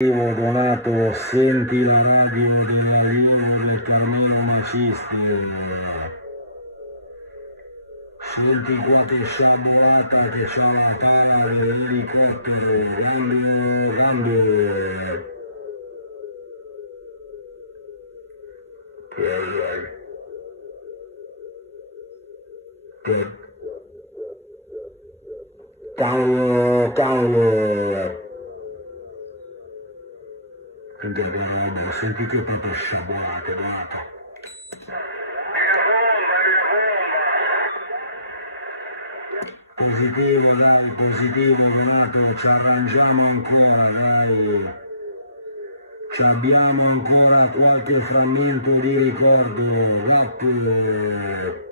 Donato, senti la radio dell'alieno del Carmelo Macisti. Senti qua che sciabolata che c'ha la tara dell'elicottero. Cambio, cambio. Cavolo, cavolo. Senti la roba, senti che proprio sciabolate, guarda. Positivo, Donato, ci arrangiamo ancora, dai. Ci abbiamo ancora qualche frammento di ricordo, gatto.